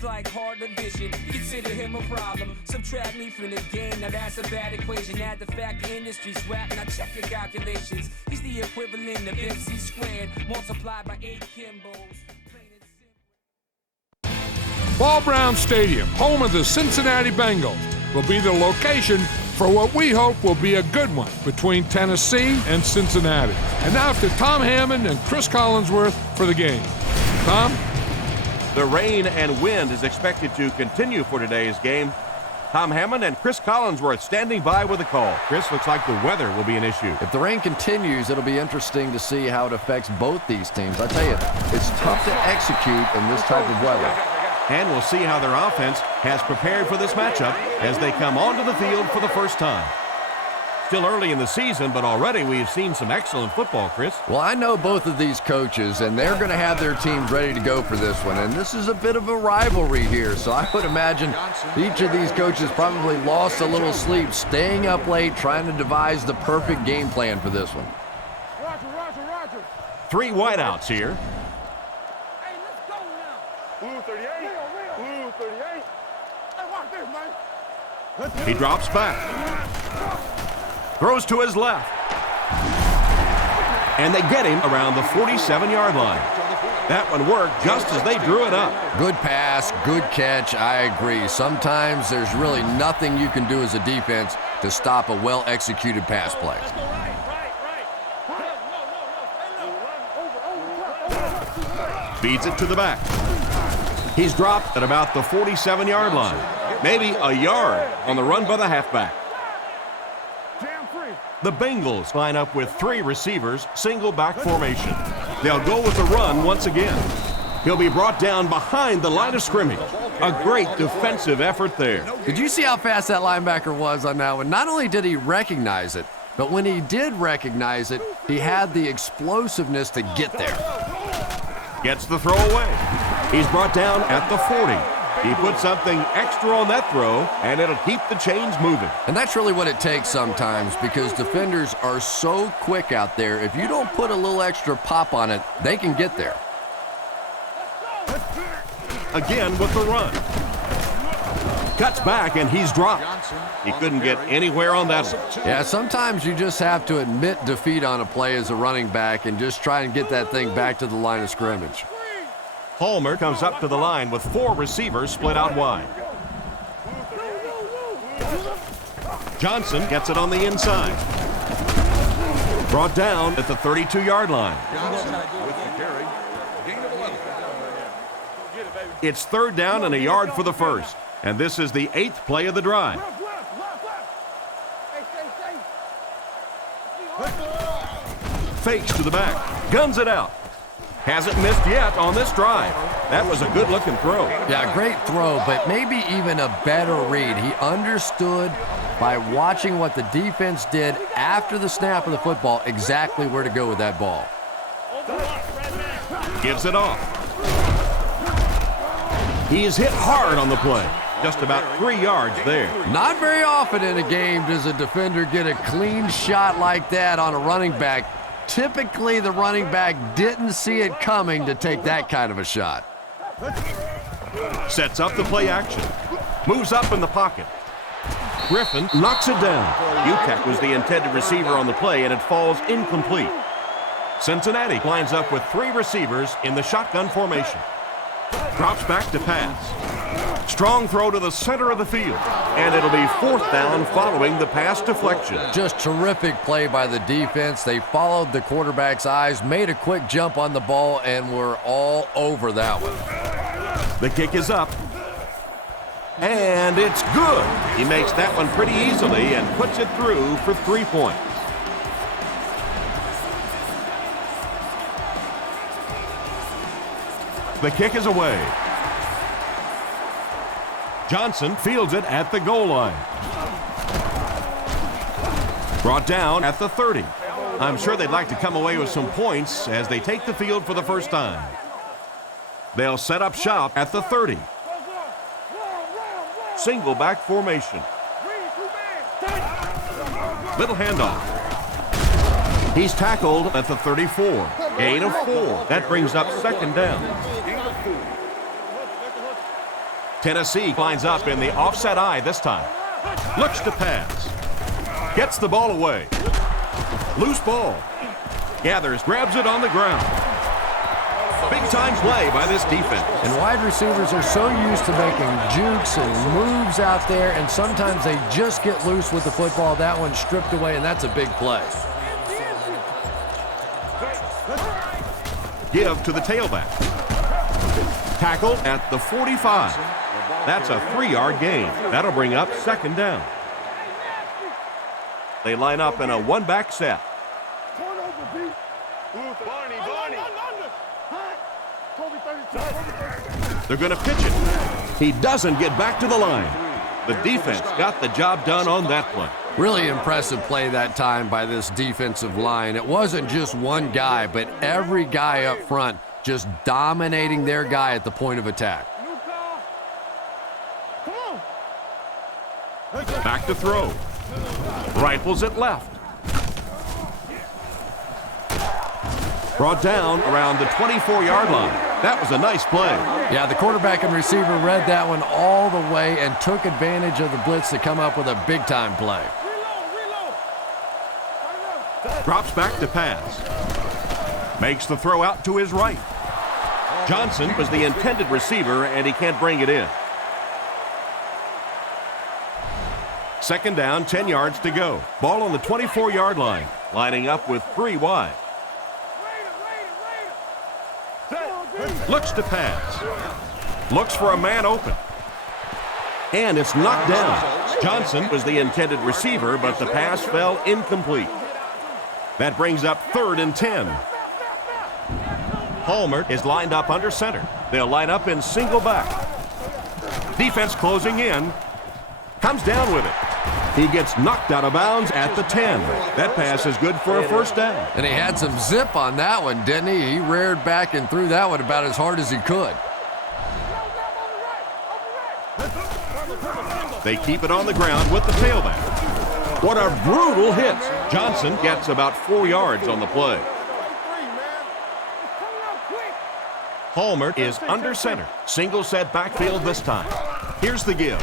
Seems like hard division. Consider him a problem. Subtract me from the game. Now that's a bad equation. Add the fact the industry's whack. Now check your calculations. He's the equivalent of MC squared multiplied by 8 Kimbos. Paul Brown Stadium, home of the Cincinnati Bengals, will be the location for what we hope will be a good one between Tennessee and Cincinnati. And now to Tom Hammond and Chris Collinsworth for the game. Tom? The rain and wind is expected to continue for today's game. Tom Hammond and Chris Collinsworth standing by with a call. Chris, looks like the weather will be an issue. If the rain continues, it'll be interesting to see how it affects both these teams. I tell you, it's tough to execute in this type of weather. And we'll see how their offense has prepared for this matchup as they come onto the field for the first time. Still early in the season, but already we've seen some excellent football, Chris. Well, I know both of these coaches, and they're going to have their teams ready to go for this one. And this is a bit of a rivalry here, so I would imagine each of these coaches probably lost a little sleep, staying up late, trying to devise the perfect game plan for this one. Roger. 3 wideouts here. Hey, let's go now. Blue 38. Blue 38. Hey, watch this, man. He drops back. Throws to his left. And they get him around the 47-yard line. That one worked just as they drew it up. Good pass, good catch, I agree. Sometimes there's really nothing you can do as a defense to stop a well-executed pass play. Feeds it to the back. He's dropped at about the 47-yard line. Maybe a yard on the run by the halfback. The Bengals line up with 3 receivers, single back formation. They'll go with the run once again. He'll be brought down behind the line of scrimmage. A great defensive effort there. Did you see how fast that linebacker was on that one? Not only did he recognize it, but when he did recognize it, he had the explosiveness to get there. Gets the throw away. He's brought down at the 40. He put something extra on that throw, and it'll keep the chains moving. And that's really what it takes sometimes, because defenders are so quick out there. If you don't put a little extra pop on it, they can get there. Again with the run. Cuts back, and he's dropped. He couldn't get anywhere on that one. Yeah, sometimes you just have to admit defeat on a play as a running back and just try and get that thing back to the line of scrimmage. Palmer comes up to the line with 4 receivers split out wide. Johnson gets it on the inside. Brought down at the 32-yard line. It's 3rd down and a yard for the first. And this is the 8th play of the drive. Fakes to the back. Guns it out. Hasn't missed yet on this drive. That was a good-looking throw. Yeah, great throw, but maybe even a better read. He understood by watching what the defense did after the snap of the football exactly where to go with that ball. Gives it off. He is hit hard on the play. Just about 3 yards there. Not very often in a game does a defender get a clean shot like that on a running back. Typically, the running back didn't see it coming to take that kind of a shot. Sets up the play action. Moves up in the pocket. Griffin knocks it down. UTEC was the intended receiver on the play, and it falls incomplete. Cincinnati lines up with 3 receivers in the shotgun formation. Drops back to pass. Strong throw to the center of the field. And it'll be 4th down following the pass deflection. Just terrific play by the defense. They followed the quarterback's eyes, made a quick jump on the ball, and were all over that one. The kick is up. And it's good. He makes that one pretty easily and puts it through for 3 points. The kick is away. Johnson fields it at the goal line. Brought down at the 30. I'm sure they'd like to come away with some points as they take the field for the first time. They'll set up shop at the 30. Single back formation. Little handoff. He's tackled at the 34. Gain of 4. That brings up 2nd down. Tennessee lines up in the offset eye this time. Looks to pass. Gets the ball away. Loose ball. Gathers, grabs it on the ground. Big-time play by this defense. And wide receivers are so used to making jukes and moves out there, and sometimes they just get loose with the football. That one's stripped away, and that's a big play. Give to the tailback. Tackle at the 45. That's a 3-yard gain. That'll bring up second down. They line up in a one-back set. They're going to pitch it. He doesn't get back to the line. The defense got the job done on that play. Really impressive play that time by this defensive line. It wasn't just one guy, but every guy up front just dominating their guy at the point of attack. Back to throw. Rifles it left. Brought down around the 24-yard line. That was a nice play. Yeah, the quarterback and receiver read that one all the way and took advantage of the blitz to come up with a big-time play. Drops back to pass. Makes the throw out to his right. Johnson was the intended receiver, and he can't bring it in. Second down, 10 yards to go. Ball on the 24-yard line, lining up with 3 wide. Looks to pass. Looks for a man open. And it's knocked down. Johnson was the intended receiver, but the pass fell incomplete. That brings up 3rd and 10. Palmer is lined up under center. They'll line up in single back. Defense closing in. Comes down with it. He gets knocked out of bounds at the 10. That pass is good for a first down. And he had some zip on that one, didn't he? He reared back and threw that one about as hard as he could. They keep it on the ground with the tailback. What a brutal hit. Johnson gets about 4 yards on the play. Palmer is under center. Single set backfield this time. Here's the give.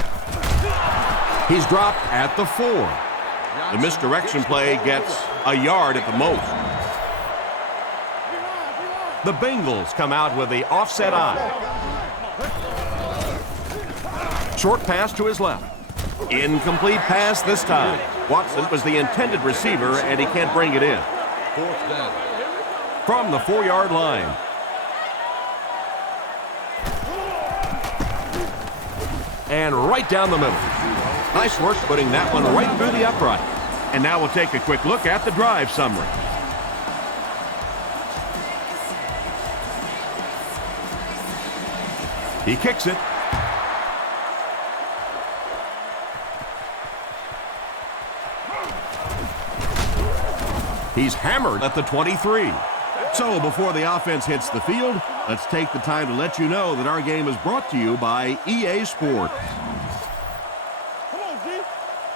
He's dropped at the 4. The misdirection play gets a yard at the most. The Bengals come out with the offset eye. Short pass to his left. Incomplete pass this time. Watson was the intended receiver, and he can't bring it in. From the 4-yard line. And right down the middle. Nice work putting that one right through the upright. And now we'll take a quick look at the drive summary. He kicks it. He's hammered at the 23. So before the offense hits the field, let's take the time to let you know that our game is brought to you by EA Sports.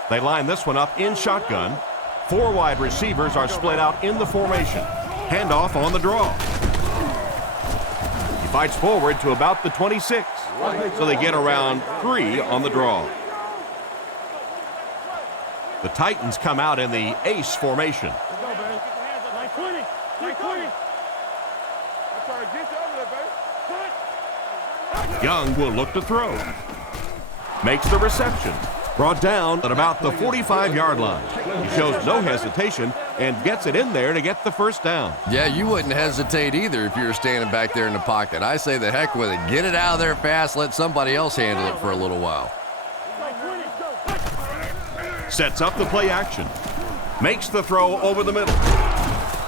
They line this one up in shotgun. 4 wide receivers are split out in the formation. Handoff on the draw. He fights forward to about the 26, so they get around 3 on the draw. The Titans come out in the ace formation. Young will look to throw. Makes the reception. Brought down at about the 45-yard line. He shows no hesitation and gets it in there to get the first down. Yeah, you wouldn't hesitate either if you were standing back there in the pocket. I say the heck with it. Get it out of there fast. Let somebody else handle it for a little while. Sets up the play action. Makes the throw over the middle.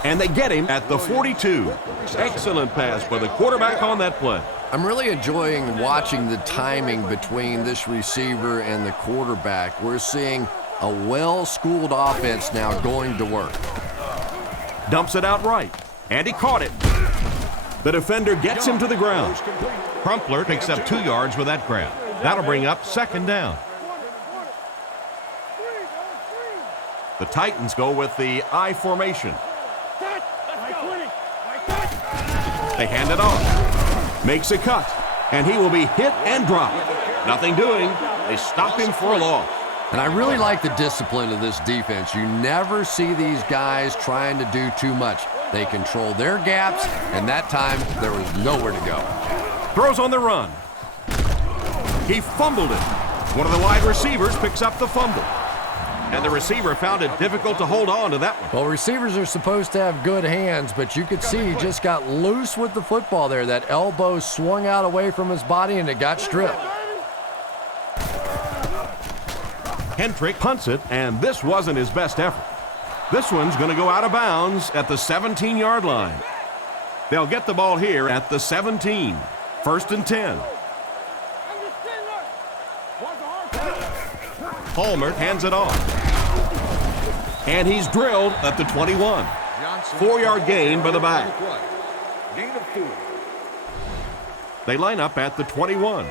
And they get him at the 42. Excellent pass by the quarterback on that play. I'm really enjoying watching the timing between this receiver and the quarterback. We're seeing a well-schooled offense now going to work. Dumps it out right, and he caught it. The defender gets him to the ground. Crumpler picks up 2 yards with that grab. That'll bring up second down. The Titans go with the I formation. They hand it off. Makes a cut, and he will be hit and dropped. Nothing doing. They stop him for a loss. And I really like the discipline of this defense. You never see these guys trying to do too much. They control their gaps, and that time there was nowhere to go. Throws on the run. He fumbled it. One of the wide receivers picks up the fumble. And the receiver found it difficult to hold on to that one. Well, receivers are supposed to have good hands, but you could see he just got loose with the football there. That elbow swung out away from his body, and it got stripped. Hendrick punts it, and this wasn't his best effort. This one's going to go out of bounds at the 17-yard line. They'll get the ball here at the 17. 1st and 10. Palmer hands it off. And he's drilled at the 21. 4-yard gain by the back. They line up at the 21.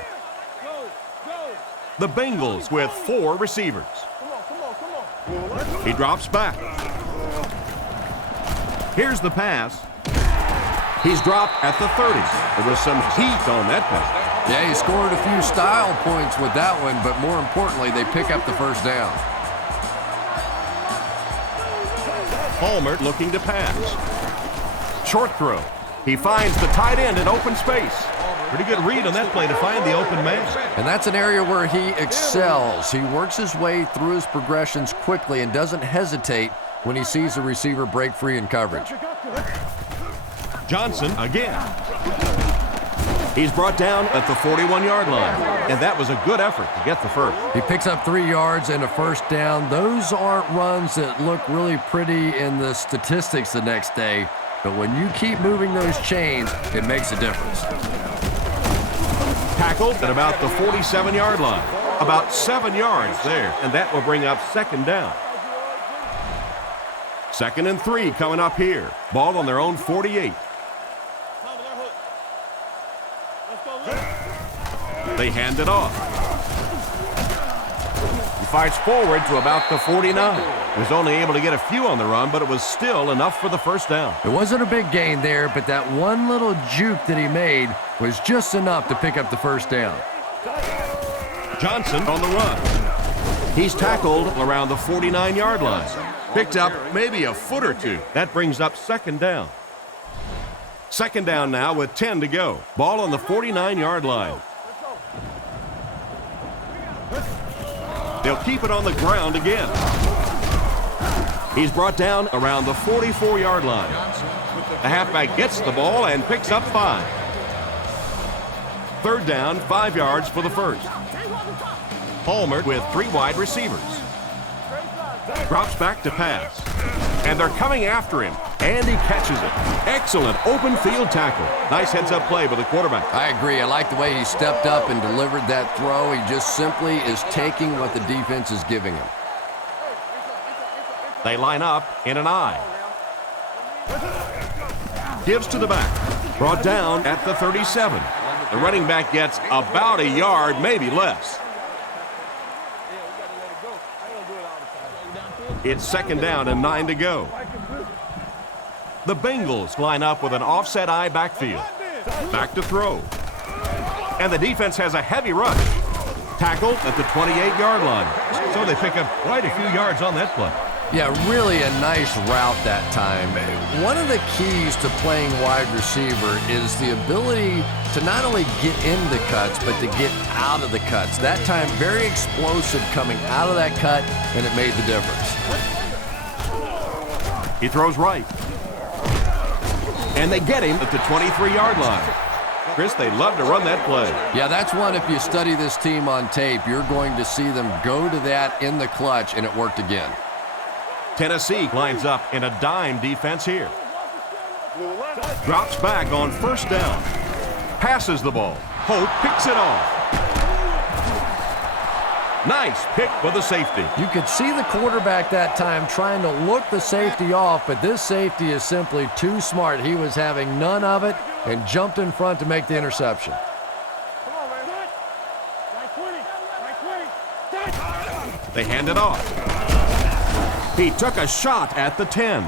The Bengals with 4 receivers. He drops back. Here's the pass. He's dropped at the 30. There was some heat on that pass. Yeah, he scored a few style points with that one, but more importantly, they pick up the first down. Palmer looking to pass. Short throw. He finds the tight end in open space. Pretty good read on that play to find the open man. And that's an area where he excels. He works his way through his progressions quickly and doesn't hesitate when he sees a receiver break free in coverage. Johnson again. He's brought down at the 41-yard line, and that was a good effort to get the first. He picks up 3 yards and a first down. Those aren't runs that look really pretty in the statistics the next day, but when you keep moving those chains, it makes a difference. Tackled at about the 47-yard line. About 7 yards there, and that will bring up 2nd down. 2nd and 3 coming up here. Ball on their own 48. They hand it off. He fights forward to about the 49. He was only able to get a few on the run, but it was still enough for the first down. It wasn't a big gain there, but that one little juke that he made was just enough to pick up the first down. Johnson on the run. He's tackled around the 49-yard line. Picked up maybe a foot or two. That brings up 2nd down. 2nd down now with 10 to go. Ball on the 49-yard line. They'll keep it on the ground again. He's brought down around the 44-yard line. The halfback gets the ball and picks up 5. 3rd down, 5 yards for the first. Palmer with 3 wide receivers. Drops back to pass. And they're coming after him. And he catches it. Excellent open field tackle. Nice heads-up play by the quarterback. I agree. I like the way he stepped up and delivered that throw. He just simply is taking what the defense is giving him. They line up in an I. Gives to the back. Brought down at the 37. The running back gets about a yard, maybe less. It's 2nd down and 9 to go. The Bengals line up with an offset I backfield. Back to throw. And the defense has a heavy rush. Tackled at the 28-yard line. So they pick up quite a few yards on that play. Yeah, really a nice route that time. One of the keys to playing wide receiver is the ability to not only get into cuts, but to get out of the cuts. That time, very explosive coming out of that cut, and it made the difference. He throws right. And they get him at the 23-yard line. Chris, they love to run that play. Yeah, that's one, if you study this team on tape, you're going to see them go to that in the clutch, and it worked again. Tennessee lines up in a dime defense here. Drops back on 1st down. Passes the ball. Hope picks it off. Nice pick for the safety. You could see the quarterback that time trying to look the safety off, but this safety is simply too smart. He was having none of it and jumped in front to make the interception. They hand it off. He took a shot at the 10.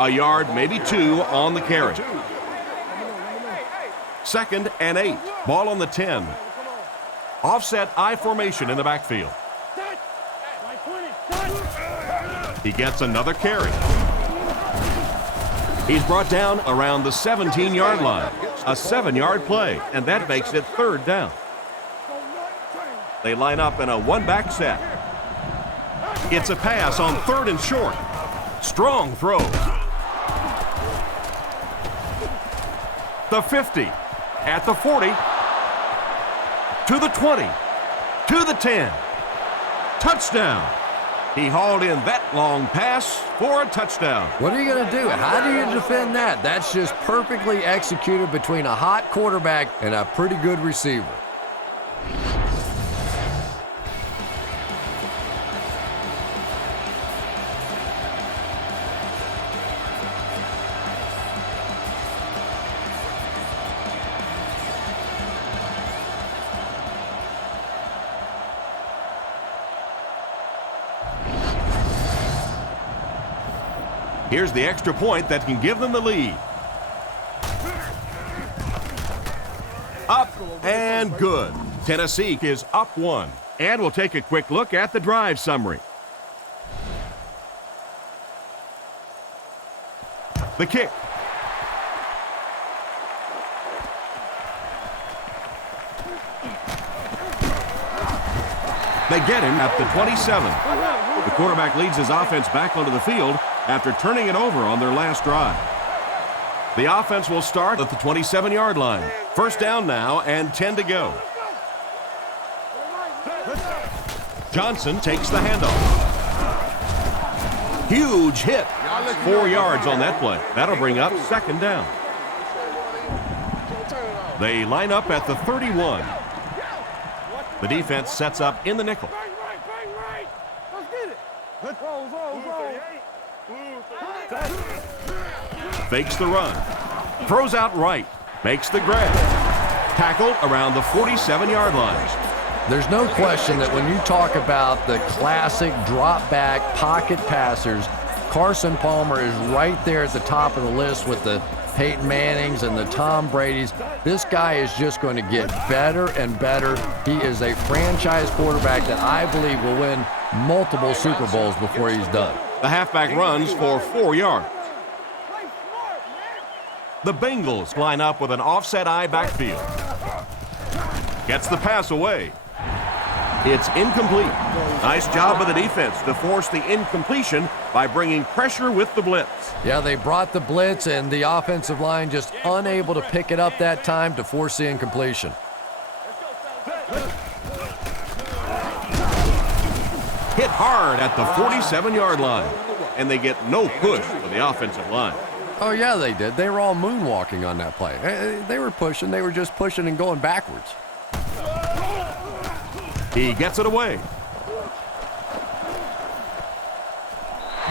A yard, maybe 2 on the carry. 2nd and 8. Ball on the 10. Offset I formation in the backfield. He gets another carry. He's brought down around the 17-yard line. A 7-yard play, and that makes it 3rd down. They line up in a one-back set. It's a pass on 3rd and short. Strong throw. The 50, at the 40, to the 20, to the 10. Touchdown. He hauled in that long pass for a touchdown. What are you going to do? How do you defend that? That's just perfectly executed between a hot quarterback and a pretty good receiver. Here's the extra point that can give them the lead. Up and good. Tennessee is up 1. And we'll take a quick look at the drive summary. The kick. They get him at the 27. The quarterback leads his offense back onto the field after turning it over on their last drive. The offense will start at the 27-yard line. 1st down now and 10 to go. Johnson takes the handoff. Huge hit. 4 yards on that play. That'll bring up 2nd down. They line up at the 31. The defense sets up in the nickel. Fakes the run. Throws out right. Makes the grab. Tackled around the 47-yard line. There's no question that when you talk about the classic drop-back pocket passers, Carson Palmer is right there at the top of the list with the Peyton Mannings and the Tom Bradys. This guy is just going to get better and better. He is a franchise quarterback that I believe will win multiple Super Bowls before he's done. The halfback runs for 4 yards. The Bengals line up with an offset I backfield. Gets the pass away. It's incomplete. Nice job by the defense to force the incompletion by bringing pressure with the blitz. Yeah, they brought the blitz, and the offensive line just unable to pick it up that time to force the incompletion. Hit hard at the 47-yard line, and they get no push for the offensive line. Oh, yeah, they did. They were all moonwalking on that play. They were pushing. They were just pushing and going backwards. He gets it away.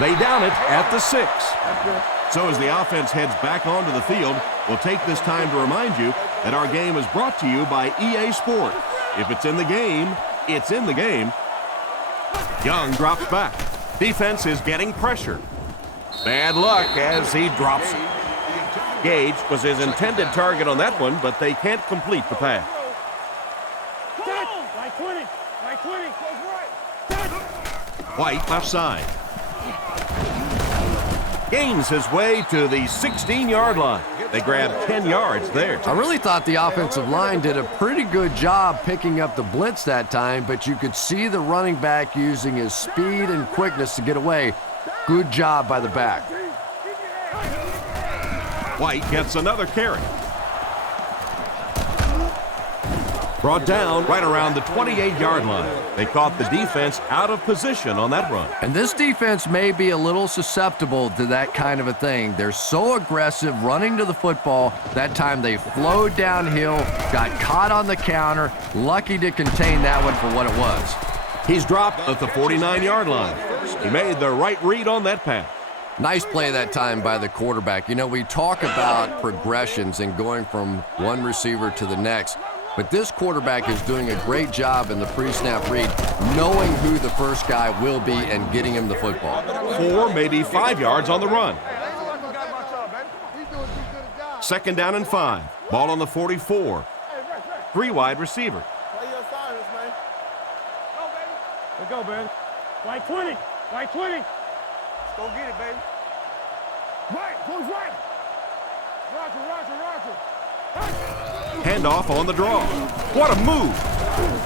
They down it at the 6. So as the offense heads back onto the field, we'll take this time to remind you that our game is brought to you by EA Sports. If it's in the game, it's in the game. Young drops back. Defense is getting pressure. Bad luck as he drops it. Gage was his intended target on that one, but they can't complete the pass. White left side. Gains his way to the 16-yard line. They grab 10 yards there. I really thought the offensive line did a pretty good job picking up the blitz that time, but you could see the running back using his speed and quickness to get away. Good job by the back. White gets another carry. Brought down right around the 28-yard line. They caught the defense out of position on that run. And this defense may be a little susceptible to that kind of a thing. They're so aggressive running to the football. That time they flowed downhill, got caught on the counter, lucky to contain that one for what it was. He's dropped at the 49-yard line. He made the right read on that pass. Nice play that time by the quarterback. You know, we talk about progressions and going from one receiver to the next. But this quarterback is doing a great job in the pre-snap read, knowing who the first guy will be and getting him the football. 4, maybe 5 yards on the run. 2nd down and 5. Ball on the 44. 3 wide receiver. Let's go, baby. Right 20. Right 20. Let's go get it, baby. Right. Goes right. Roger. Handoff on the draw. What a move.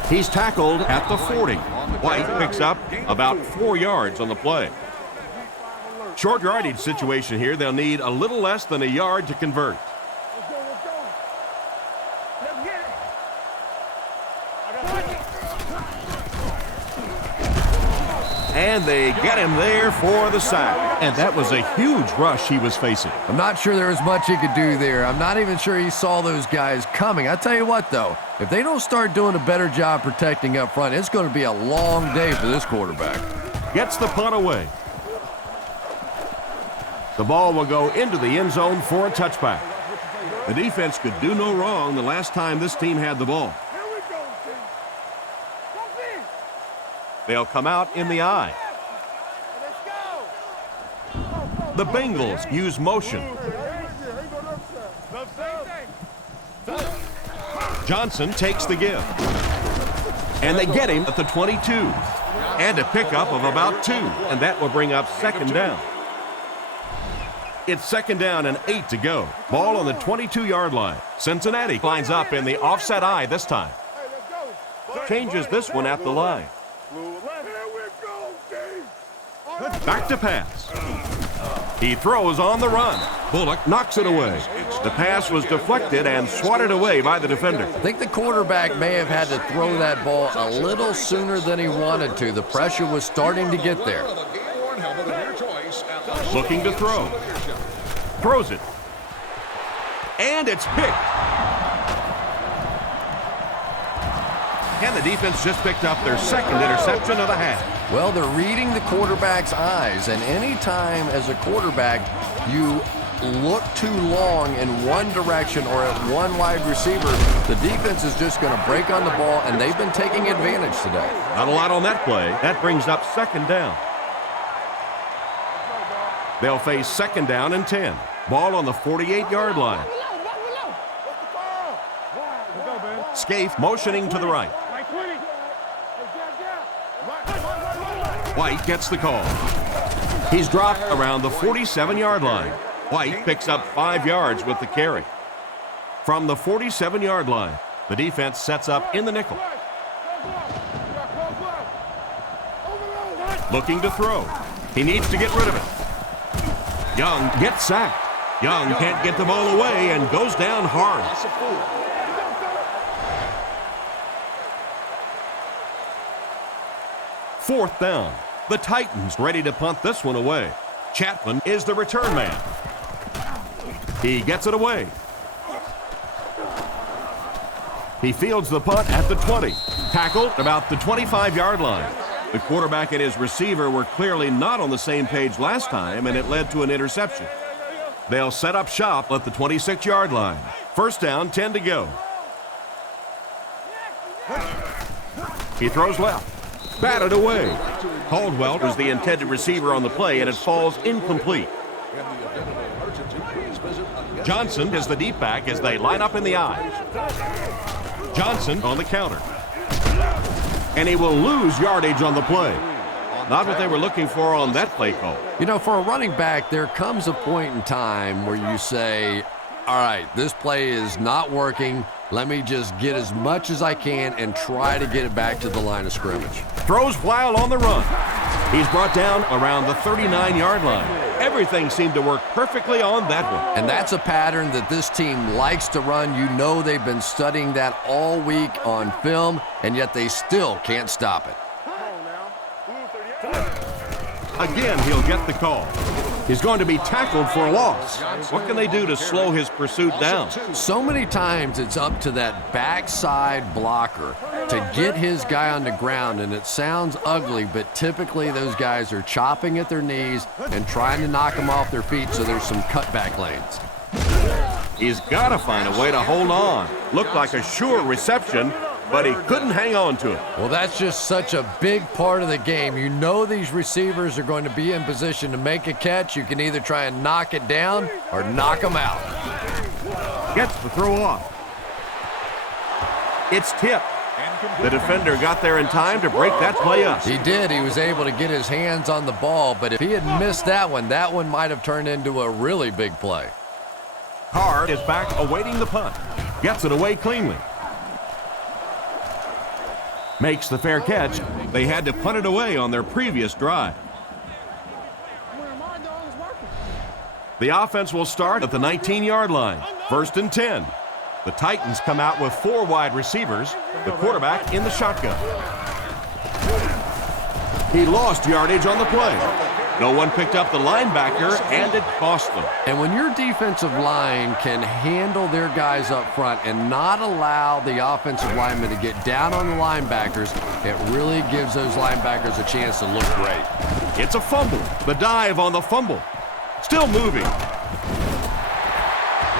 He's tackled at the 40. White picks up about 4 yards on the play. Short yardage situation here. They'll need a little less than a yard to convert. Let's go. Let's get it. And they get him there for the sack. And that was a huge rush he was facing. I'm not sure there was much he could do there. I'm not even sure he saw those guys coming. I tell you what, though, if they don't start doing a better job protecting up front, it's going to be a long day for this quarterback. Gets the punt away. The ball will go into the end zone for a touchback. The defense could do no wrong the last time this team had the ball. Here we go, team. Come in. They'll come out in the eye. Let's go. The Bengals use motion. Johnson takes the give. And they get him at the 22. And a pickup of about 2. And that will bring up second down. It's second down and 8 to go. Ball on the 22-yard line. Cincinnati lines up in the offset eye this time. Changes this one at the line. Back to pass. He throws on the run. Bullock knocks it away. The pass was deflected and swatted away by the defender. I think the quarterback may have had to throw that ball a little sooner than he wanted to. The pressure was starting to get there. Looking to throw. Throws it. And it's picked. And the defense just picked up their second interception of the half. Well, they're reading the quarterback's eyes, and any time as a quarterback you look too long in one direction or at one wide receiver, the defense is just going to break on the ball, and they've been taking advantage today. Not a lot on that play. That brings up second down. They'll face second down and 10. Ball on the 48-yard line. Scaife motioning to the right. White gets the call. He's dropped around the 47-yard line. White picks up 5 yards with the carry. From the 47-yard line, the defense sets up in the nickel. Looking to throw. He needs to get rid of it. Young gets sacked. Young can't get the ball away and goes down hard. Fourth down. The Titans ready to punt this one away. Chapman is the return man. He gets it away. He fields the punt at the 20. Tackled about the 25-yard line. The quarterback and his receiver were clearly not on the same page last time, and it led to an interception. They'll set up shop at the 26-yard line. First down, 10 to go. He throws left. Batted away. Caldwell was the intended receiver on the play, and it falls incomplete. Johnson is the deep back as they line up in the eye. Johnson on the counter. And he will lose yardage on the play. Not what they were looking for on that play call. You know, for a running back, there comes a point in time where you say, all right, this play is not working. Let me just get as much as I can and try to get it back to the line of scrimmage. Throws while on the run. He's brought down around the 39-yard line. Everything seemed to work perfectly on that one. And that's a pattern that this team likes to run. You know they've been studying that all week on film, and yet they still can't stop it. Again, he'll get the call. He's going to be tackled for a loss. What can they do to slow his pursuit down? So many times it's up to that backside blocker to get his guy on the ground, and it sounds ugly, but typically those guys are chopping at their knees and trying to knock them off their feet, so there's some cutback lanes. He's got to find a way to hold on. Looked like a sure reception, but he couldn't hang on to it. Well, that's just such a big part of the game. You know these receivers are going to be in position to make a catch. You can either try and knock it down or knock them out. Gets the throw off. It's tipped, The defender got there in time to break that play up. He did. He was able to get his hands on the ball, but if he had missed that one might have turned into a really big play. Card is back awaiting the punt. Gets it away cleanly. Makes the fair catch. They had to punt it away on their previous drive. The offense will start at the 19-yard line. 1st and 10. The Titans come out with 4 wide receivers. The quarterback in the shotgun. He lost yardage on the play. No one picked up the linebacker, and it cost them. And when your defensive line can handle their guys up front and not allow the offensive linemen to get down on the linebackers, it really gives those linebackers a chance to look great. It's a fumble. The dive on the fumble. Still moving.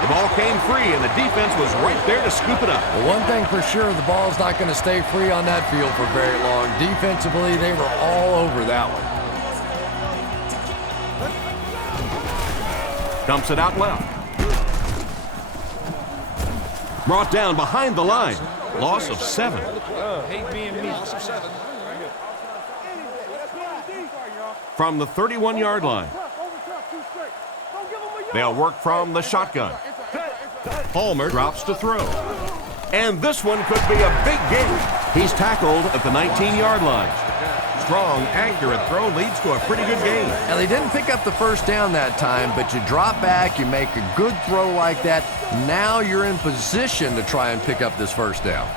The ball came free, and the defense was right there to scoop it up. Well, one thing for sure, the ball's not going to stay free on that field for very long. Defensively, they were all over that one. Dumps it out left. Brought down behind the line. Loss of 7. From the 31-yard line. They'll work from the shotgun. Palmer drops to throw. And this one could be a big game. He's tackled at the 19-yard line. Strong, accurate throw leads to a pretty good game. Now, they didn't pick up the first down that time, but you drop back, you make a good throw like that. Now you're in position to try and pick up this first down.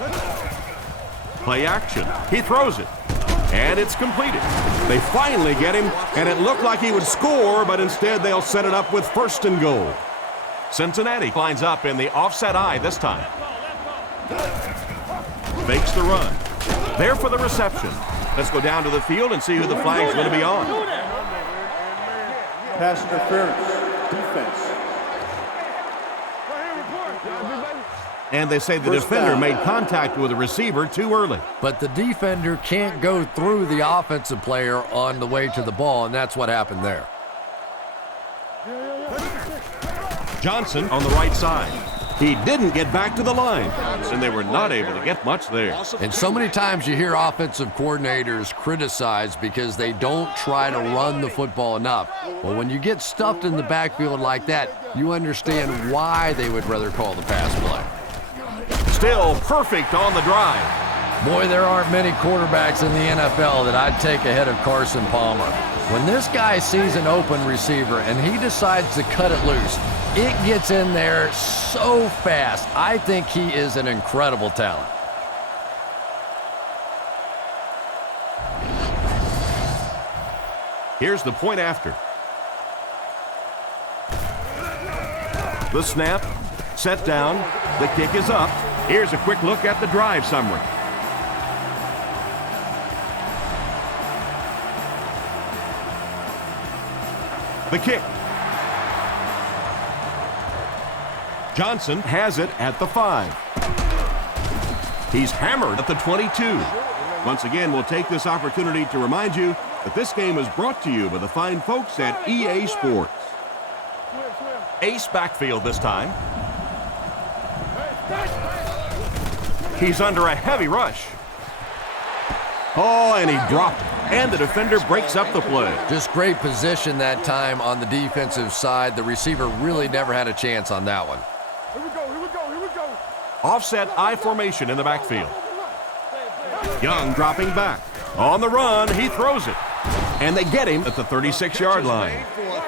Play action. He throws it. And it's completed. They finally get him, and it looked like he would score, but instead they'll set it up with 1st and goal. Cincinnati lines up in the offset eye this time. Fakes the run. There for the reception. Let's go down to the field and see who the flag's going to be on. Pass interference. Defense. And they say the defender made contact with the receiver too early. But the defender can't go through the offensive player on the way to the ball, and that's what happened there. Johnson on the right side. He didn't get back to the line, and they were not able to get much there. And so many times you hear offensive coordinators criticized because they don't try to run the football enough. Well, when you get stuffed in the backfield like that, you understand why they would rather call the pass play. Still perfect on the drive. Boy, there aren't many quarterbacks in the NFL that I'd take ahead of Carson Palmer. When this guy sees an open receiver and he decides to cut it loose, it gets in there so fast. I think he is an incredible talent. Here's the point after. The snap, set down, the kick is up. Here's a quick look at the drive summary. The kick. Johnson has it at the 5. He's hammered at the 22. Once again, we'll take this opportunity to remind you that this game is brought to you by the fine folks at EA Sports. Ace backfield this time. He's under a heavy rush. Oh, and he dropped it. And the defender breaks up the play. Just great position that time on the defensive side. The receiver really never had a chance on that one. Here we go, here we go, here we go. Offset I formation in the backfield. Young dropping back. On the run, he throws it. And they get him at the 36-yard line.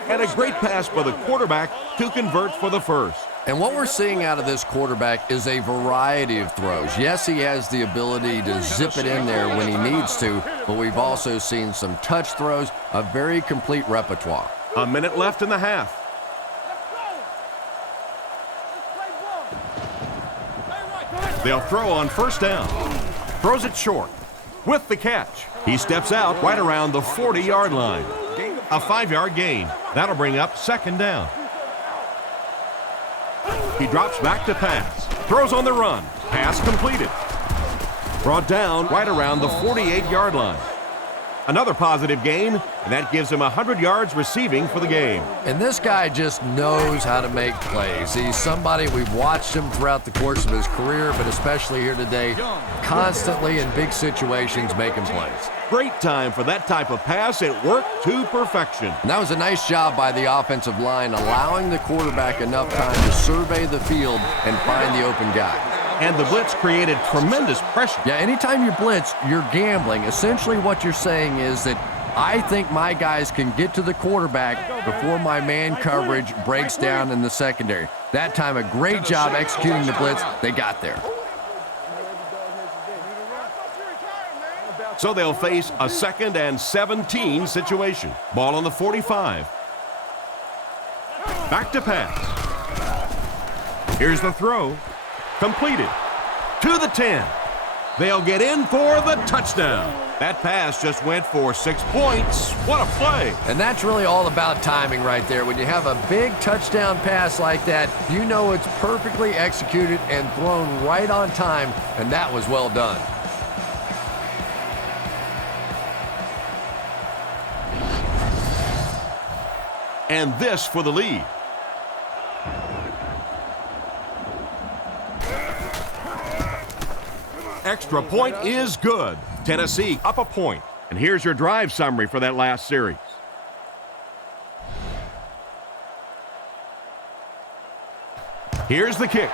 And a great pass by the quarterback to convert for the first. And what we're seeing out of this quarterback is a variety of throws. Yes, he has the ability to zip it in there when he needs to, but we've also seen some touch throws, a very complete repertoire. A minute left in the half. They'll throw on first down. Throws it short. With the catch, he steps out right around the 40-yard line. A 5-yard gain. That'll bring up second down. He drops back to pass. Throws on the run. Pass completed. Brought down right around the 48-yard line. Another positive gain, and that gives him 100 yards receiving for the game. And this guy just knows how to make plays. He's somebody, we've watched him throughout the course of his career, but especially here today, constantly in big situations making plays. Great time for that type of pass. It worked to perfection. And that was a nice job by the offensive line, allowing the quarterback enough time to survey the field and find the open guy. And the blitz created tremendous pressure. Yeah, anytime you blitz, you're gambling. Essentially what you're saying is that I think my guys can get to the quarterback before my man coverage breaks down in the secondary. That time, a great job executing the blitz. They got there. So they'll face a 2nd and 17 situation. Ball on the 45. Back to pass. Here's the throw. Completed. To the 10. They'll get in for the touchdown. That pass just went for 6 points. What a play. And that's really all about timing right there. When you have a big touchdown pass like that, you know it's perfectly executed and thrown right on time, and that was well done. And this for the lead. Extra point is good. Tennessee up a point. And here's your drive summary for that last series. Here's the kick.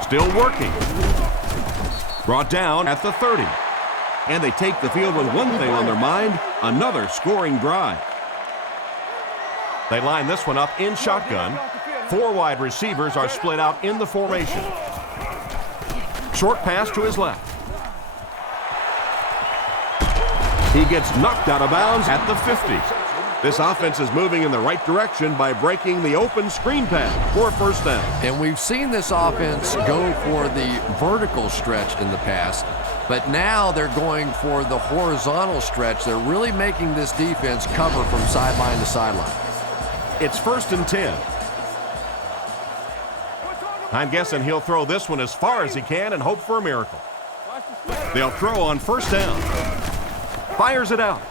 Still working. Brought down at the 30. And they take the field with one thing on their mind, another scoring drive. They line this one up in shotgun. 4 wide receivers are split out in the formation. Short pass to his left. He gets knocked out of bounds at the 50. This offense is moving in the right direction by breaking the open screen pass for a first down. And we've seen this offense go for the vertical stretch in the past, but now they're going for the horizontal stretch. They're really making this defense cover from sideline to sideline. It's 1st and 10. I'm guessing he'll throw this one as far as he can and hope for a miracle. They'll throw on 1st down. Fires it out.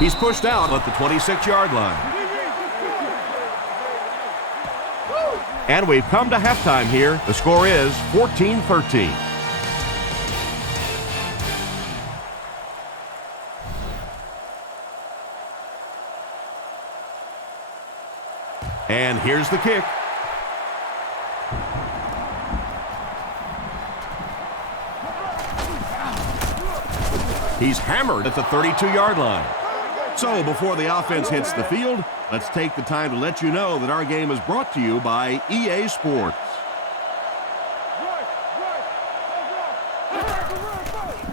He's pushed out at the 26-yard line. And we've come to halftime here. The score is 14-13. And here's the kick. He's hammered at the 32-yard line. So before the offense hits the field, let's take the time to let you know that our game is brought to you by EA Sports.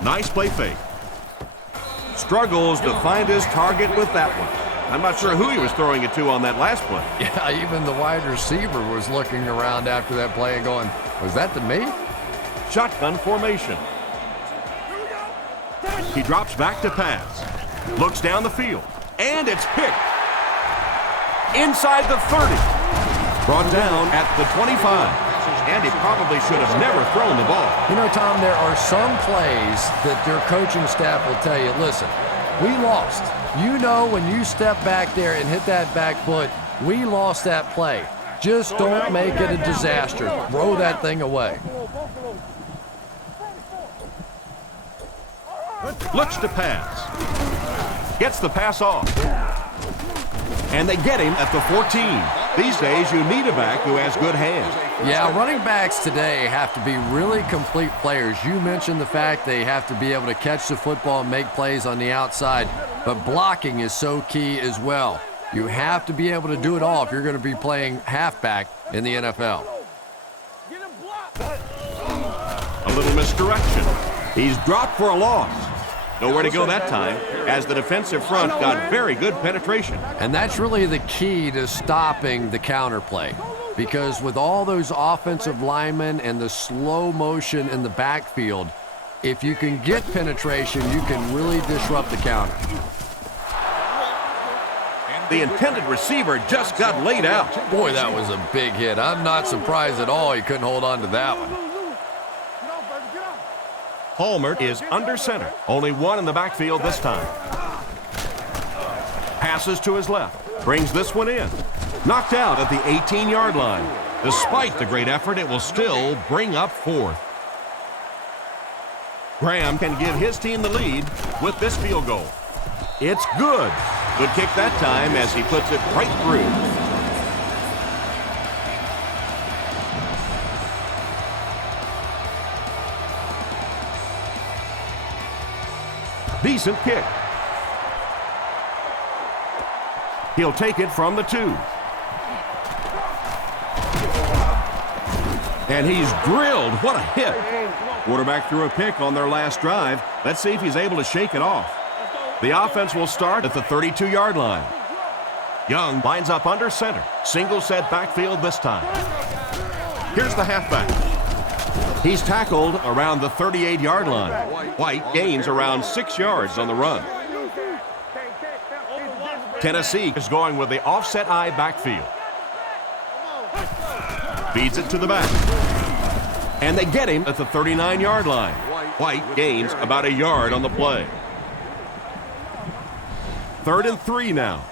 Nice play fake. Struggles to find his target with that one. I'm not sure who he was throwing it to on that last play. Yeah, even the wide receiver was looking around after that play and going, was that to me? Shotgun formation. He drops back to pass. Looks down the field. And it's picked. Inside the 30. Brought down at the 25. And he probably should have never thrown the ball. You know, Tom, there are some plays that their coaching staff will tell you, listen, we lost. You know when you step back there and hit that back foot, we lost that play. Just don't make it a disaster. Throw that thing away. Looks to pass. Gets the pass off. And they get him at the 14. These days, you need a back who has good hands. Yeah, running backs today have to be really complete players. You mentioned the fact they have to be able to catch the football and make plays on the outside, but blocking is so key as well. You have to be able to do it all if you're going to be playing halfback in the NFL. A little misdirection. He's dropped for a loss. Nowhere to go that time, as the defensive front got very good penetration. And that's really the key to stopping the counterplay. Because with all those offensive linemen and the slow motion in the backfield, if you can get penetration, you can really disrupt the counter. The intended receiver just got laid out. Boy, that was a big hit. I'm not surprised at all he couldn't hold on to that one. Palmer is under center. Only one in the backfield this time. Passes to his left. Brings this one in. Knocked out at the 18-yard line. Despite the great effort, it will still bring up fourth. Graham can give his team the lead with this field goal. It's good. Good kick that time as he puts it right through. Decent kick. He'll take it from the 2. And he's drilled. What a hit. Quarterback threw a pick on their last drive. Let's see if he's able to shake it off. The offense will start at the 32-yard line. Young lines up under center. Single set backfield this time. Here's the halfback. He's tackled around the 38-yard line. White gains around 6 yards on the run. Tennessee is going with the offset eye backfield. Feeds it to the back. And they get him at the 39-yard line. White gains about a yard on the play. 3rd and 3 now.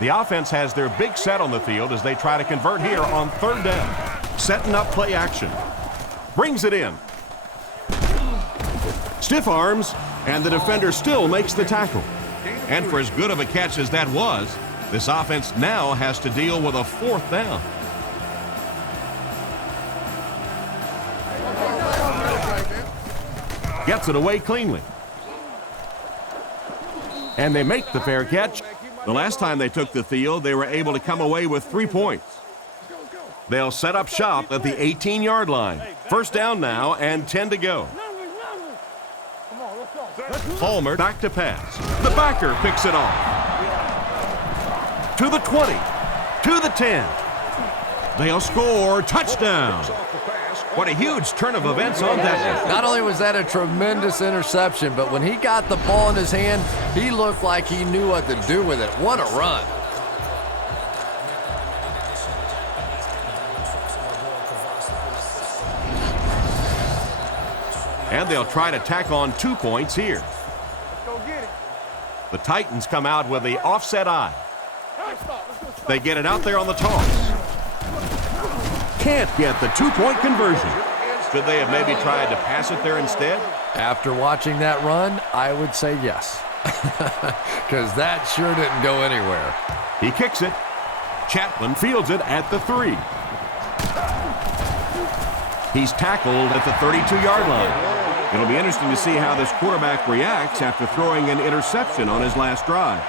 The offense has their big set on the field as they try to convert here on 3rd down. Setting up play action. Brings it in. Stiff arms, and the defender still makes the tackle. And for as good of a catch as that was, this offense now has to deal with a 4th down. Gets it away cleanly. And they make the fair catch. The last time they took the field, they were able to come away with 3 points. They'll set up shop at the 18-yard line. 1st down now and 10 to go. Palmer back to pass. The backer picks it off. To the 20. To the 10. They'll score. Touchdown. What a huge turn of events on that. Not only was that a tremendous interception, but when he got the ball in his hand, he looked like he knew what to do with it. What a run. And they'll try to tack on 2 points here. The Titans come out with the offset eye. They get it out there on the toss. Can't get the 2-point conversion. Should they have maybe tried to pass it there instead? After watching that run, I would say yes. Because that sure didn't go anywhere. He kicks it. Chapman fields it at the 3. He's tackled at the 32-yard line. It'll be interesting to see how this quarterback reacts after throwing an interception on his last drive.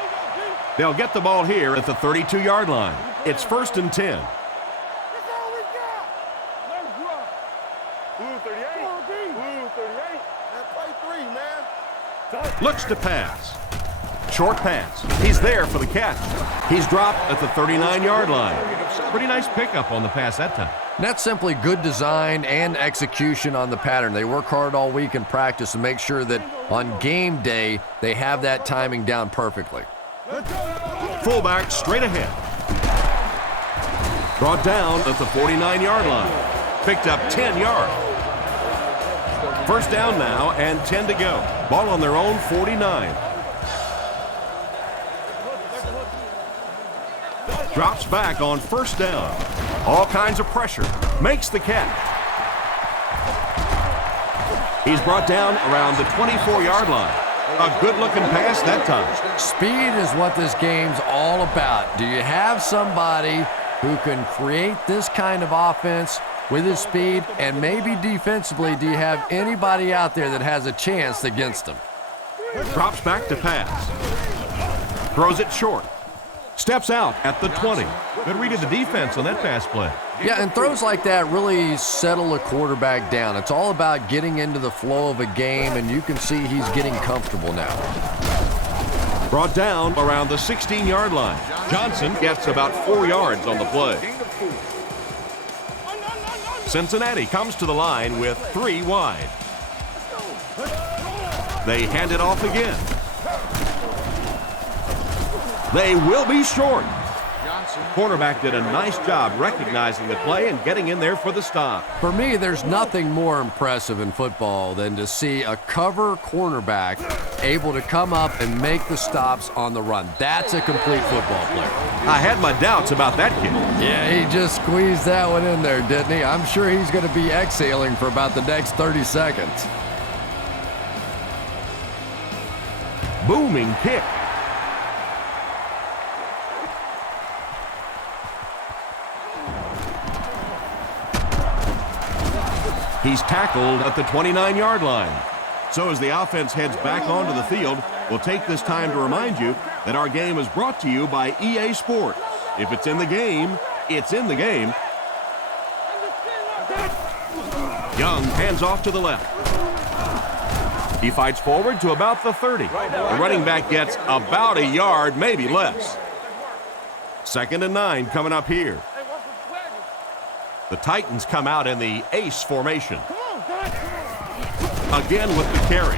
They'll get the ball here at the 32-yard line. It's 1st and 10. Looks to pass. Short pass. He's there for the catch. He's dropped at the 39-yard line. Pretty nice pickup on the pass that time. That's simply good design and execution on the pattern. They work hard all week in practice to make sure that on game day they have that timing down perfectly. Fullback straight ahead. Brought down at the 49-yard line. Picked up 10 yards. 1st down now and 10 to go. Ball on their own 49. Drops back on 1st down. All kinds of pressure. Makes the catch. He's brought down around the 24-yard line. A good-looking pass that time. Speed is what this game's all about. Do you have somebody who can create this kind of offense with his speed, and maybe defensively, do you have anybody out there that has a chance against him? Drops back to pass. Throws it short. Steps out at the 20. Good read of the defense on that pass play. Yeah, and throws like that really settle a quarterback down. It's all about getting into the flow of a game, and you can see he's getting comfortable now. Brought down around the 16-yard line. Johnson gets about 4 yards on the play. Cincinnati comes to the line with 3 wide. They hand it off again. They will be short. Cornerback did a nice job recognizing the play and getting in there for the stop. For me, there's nothing more impressive in football than to see a cover cornerback able to come up and make the stops on the run. That's a complete football player. I had my doubts about that kid. Yeah, he just squeezed that one in there, didn't he? I'm sure he's going to be exhaling for about the next 30 seconds. Booming kick. He's tackled at the 29-yard line. So as the offense heads back onto the field, we'll take this time to remind you that our game is brought to you by EA Sports. If it's in the game, it's in the game. Young hands off to the left. He fights forward to about the 30. The running back gets about a yard, maybe less. 2nd and 9 coming up here. The Titans come out in the ace formation. Again with the carry.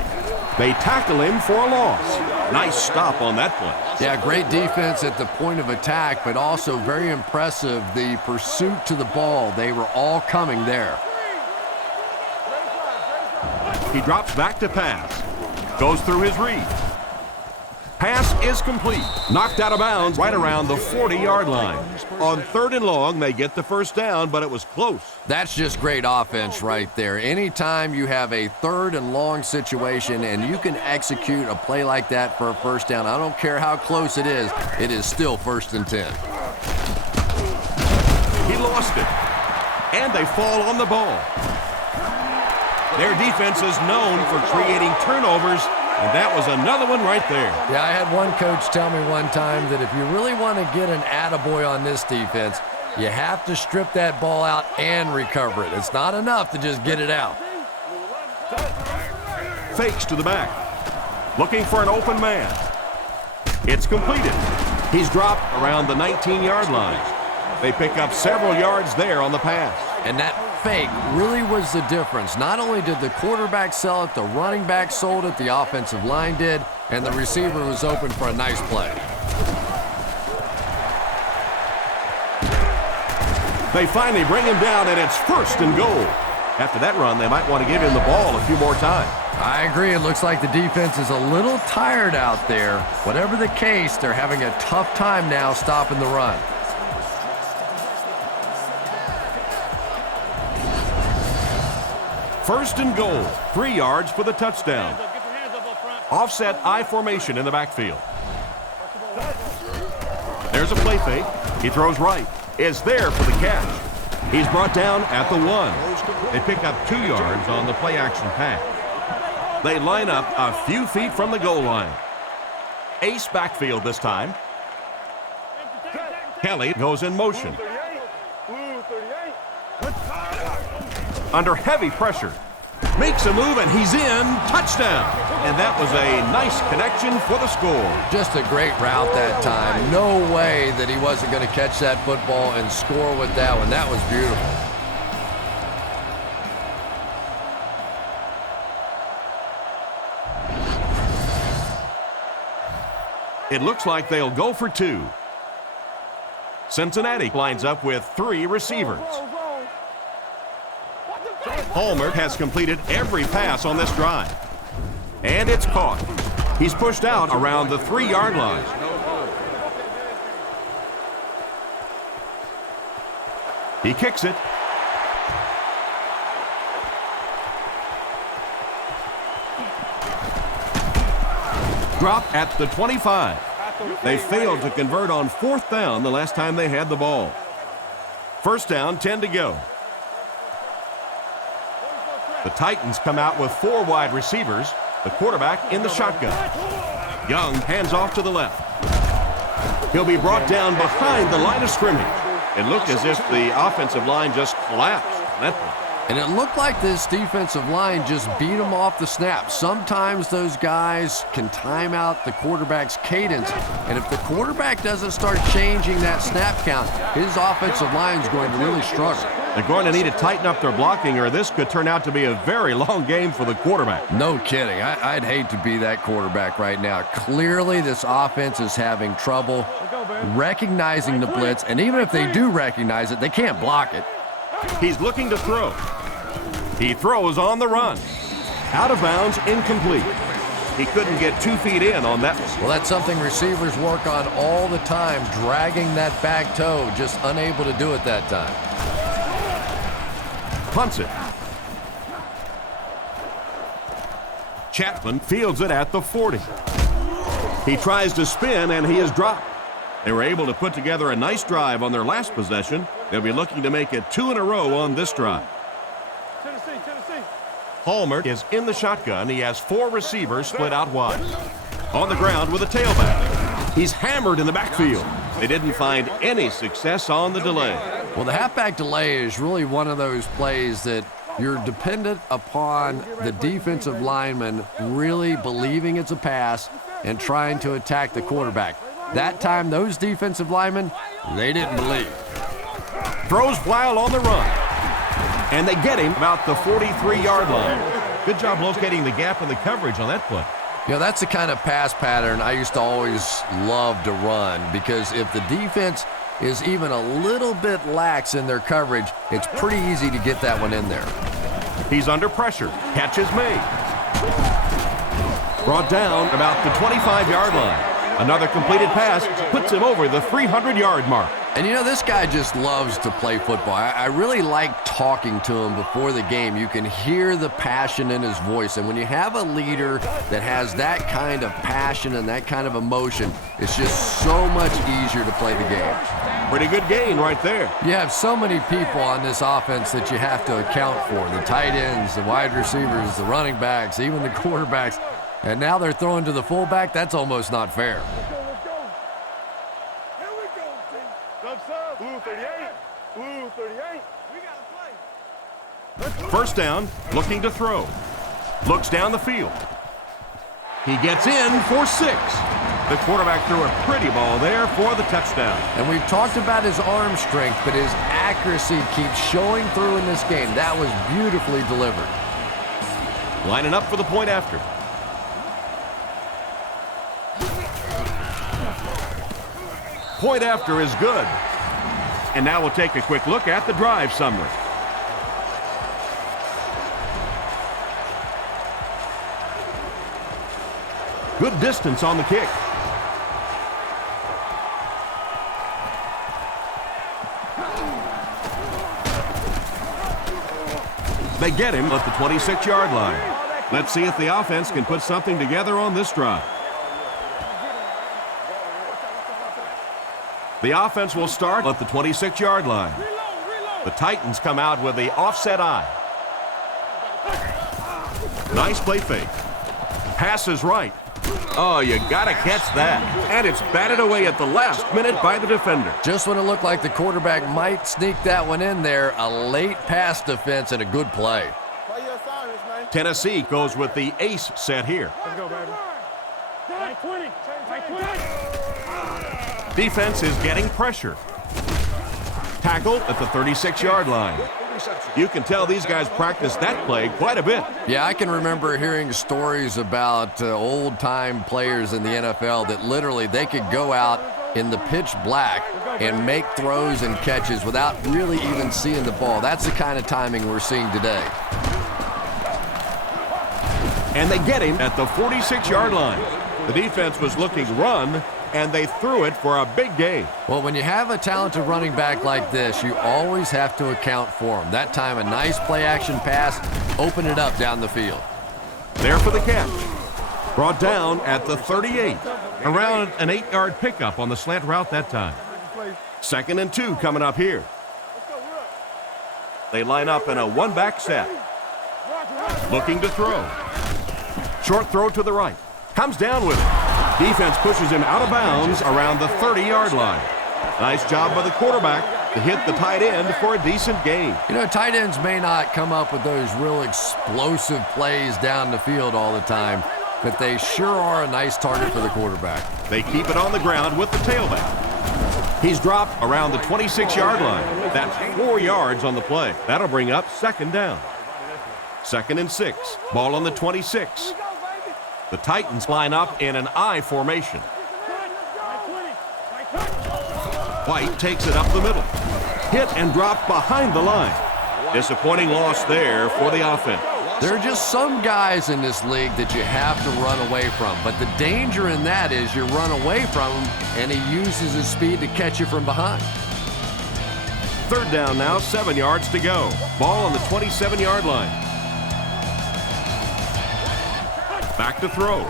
They tackle him for a loss. Nice stop on that play. Yeah, great defense at the point of attack, but also very impressive the pursuit to the ball. They were all coming there. He drops back to pass. Goes through his read. Pass is complete. Knocked out of bounds right around the 40-yard line. On 3rd and long, they get the first down, but it was close. That's just great offense right there. Anytime you have a 3rd and long situation and you can execute a play like that for a first down, I don't care how close it is still 1st and 10. He lost it. And they fall on the ball. Their defense is known for creating turnovers, and that was another one right there. Yeah, I had one coach tell me one time that if you really want to get an attaboy on this defense, you have to strip that ball out and recover it. It's not enough to just get it out. Fakes to the back. Looking for an open man. It's completed. He's dropped around the 19-yard line. They pick up several yards there on the pass. And that fake really was the difference. Not only did the quarterback sell it, the running back sold it, the offensive line did, and the receiver was open for a nice play. They finally bring him down, and it's 1st and goal. After that run, they might want to give him the ball a few more times. I agree. It looks like the defense is a little tired out there. Whatever the case, they're having a tough time now stopping the run. First and goal, 3 yards for the touchdown. Offset I formation in the backfield. There's a play fake. He throws right. Is there for the catch. He's brought down at the 1. They pick up 2 yards on the play action pass. They line up a few feet from the goal line. Ace backfield this time. Kelly goes in motion. Under heavy pressure. Makes a move, and he's in. Touchdown. And that was a nice connection for the score. Just a great route that time. No way that he wasn't going to catch that football and score with that one. That was beautiful. It looks like they'll go for 2. Cincinnati lines up with 3 receivers. Palmer has completed every pass on this drive. And it's caught. He's pushed out around the 3-yard line. He kicks it. Drop at the 25. They failed to convert on 4th down the last time they had the ball. First down, 10 to go. The Titans come out with 4 wide receivers, the quarterback in the shotgun. Young hands off to the left. He'll be brought down behind the line of scrimmage. It looked as if the offensive line just collapsed. And it looked like this defensive line just beat them off the snap. Sometimes those guys can time out the quarterback's cadence. And if the quarterback doesn't start changing that snap count, his offensive line is going to really struggle. They're going to need to tighten up their blocking, or this could turn out to be a very long game for the quarterback. No kidding. I'd hate to be that quarterback right now. Clearly, this offense is having trouble recognizing the blitz, and even if they do recognize it, they can't block it. He's looking to throw. He throws on the run. Out of bounds, incomplete. He couldn't get 2 feet in on that one. Well, that's something receivers work on all the time, dragging that back toe, just unable to do it that time. Punts it. Chapman fields it at the 40. He tries to spin, and he is dropped. They were able to put together a nice drive on their last possession. They'll be looking to make it 2 in a row on this drive. Tennessee. Hallmark is in the shotgun. He has 4 receivers split out wide. On the ground with a tailback. He's hammered in the backfield. They didn't find any success on the delay. Well, the halfback delay is really one of those plays that you're dependent upon the defensive lineman really believing it's a pass and trying to attack the quarterback. That time, those defensive linemen, they didn't believe. Throws while on the run. And they get him about the 43-yard line. Good job locating the gap in the coverage on that play. You know, that's the kind of pass pattern I used to always love to run, because if the defense is even a little bit lax in their coverage, it's pretty easy to get that one in there. He's under pressure. Catch is made. Brought down about the 25-yard line. Another completed pass puts him over the 300-yard mark. And you know, this guy just loves to play football. I really like talking to him before the game. You can hear the passion in his voice. And when you have a leader that has that kind of passion and that kind of emotion, it's just so much easier to play the game. Pretty good gain right there. You have so many people on this offense that you have to account for. The tight ends, the wide receivers, the running backs, even the quarterbacks. And now they're throwing to the fullback. That's almost not fair. Let's go. Here we go, team. Sub. Blue 38. Blue 38. We got to play. First down, looking to throw. Looks down the field. He gets in for 6. The quarterback threw a pretty ball there for the touchdown. And we've talked about his arm strength, but his accuracy keeps showing through in this game. That was beautifully delivered. Lining up for the point after. Point after is good. And now we'll take a quick look at the drive summary. Good distance on the kick. They get him at the 26-yard line. Let's see if the offense can put something together on this drive. The offense will start at the 26-yard line. The Titans come out with the offset eye. Nice play fake. Pass is right. Oh, you gotta catch that. And it's batted away at the last minute by the defender. Just when it looked like the quarterback might sneak that one in there, a late pass defense and a good play. Play your assignments, man. Tennessee goes with the ace set here. Let's go, baby. 20. Defense is getting pressure. Tackle at the 36-yard line. You can tell these guys practice that play quite a bit. Yeah, I can remember hearing stories about old-time players in the NFL that literally they could go out in the pitch black and make throws and catches without really even seeing the ball. That's the kind of timing we're seeing today. And they get him at the 46-yard line. The defense was looking run, and they threw it for a big gain. Well, when you have a talented running back like this, you always have to account for him. That time, a nice play-action pass, open it up down the field. There for the catch. Brought down at the 38. Around an 8-yard pickup on the slant route that time. 2nd and 2 coming up here. They line up in a one-back set. Looking to throw. Short throw to the right. Comes down with it. Defense pushes him out of bounds around the 30-yard line. Nice job by the quarterback to hit the tight end for a decent gain. You know, tight ends may not come up with those real explosive plays down the field all the time, but they sure are a nice target for the quarterback. They keep it on the ground with the tailback. He's dropped around the 26-yard line. That's 4 yards on the play. That'll bring up second down. 2nd and 6. Ball on the 26. The Titans line up in an I formation. White takes it up the middle. Hit and dropped behind the line. Disappointing loss there for the offense. There are just some guys in this league that you have to run away from, but the danger in that is you run away from him and he uses his speed to catch you from behind. 3rd down now, 7 yards to go. Ball on the 27-yard line. Back to throw.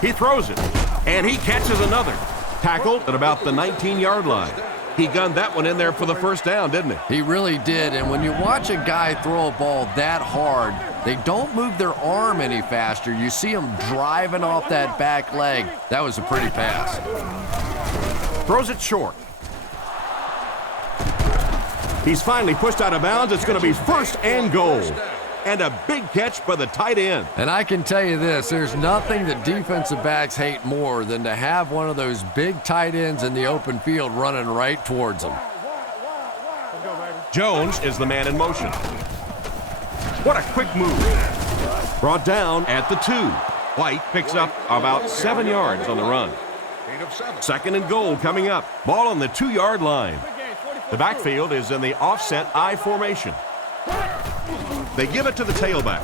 He throws it, and he catches another. Tackled at about the 19-yard line. He gunned that one in there for the first down, didn't he? He really did, and when you watch a guy throw a ball that hard, they don't move their arm any faster. You see them driving off that back leg. That was a pretty pass. Throws it short. He's finally pushed out of bounds. It's going to be 1st and goal. And a big catch by the tight end. And I can tell you this, there's nothing that defensive backs hate more than to have one of those big tight ends in the open field running right towards them. Jones is the man in motion. What a quick move. Brought down at the 2. White picks up about 7 yards on the run. 2nd and goal coming up. Ball on the 2-yard line. The backfield is in the offset I formation. They give it to the tailback.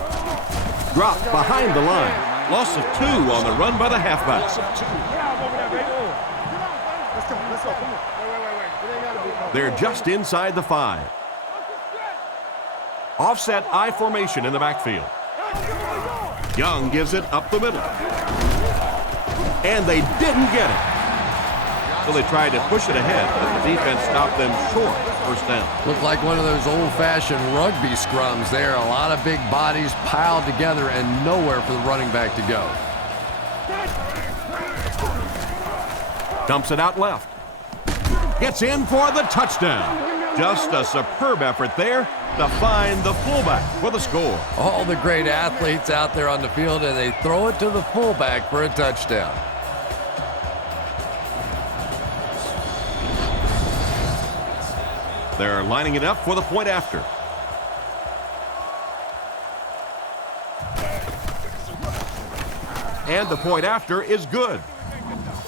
Dropped behind the line. Loss of 2 on the run by the halfback. They're just inside the 5. Offset I formation in the backfield. Young gives it up the middle. And they didn't get it. So they tried to push it ahead, but the defense stopped them short. 1st down. Looked like one of those old-fashioned rugby scrums there. A lot of big bodies piled together and nowhere for the running back to go. Dumps it out left. Gets in for the touchdown. Just a superb effort there to find the fullback for the score. All the great athletes out there on the field, and they throw it to the fullback for a touchdown. They're lining it up for the point after. And the point after is good.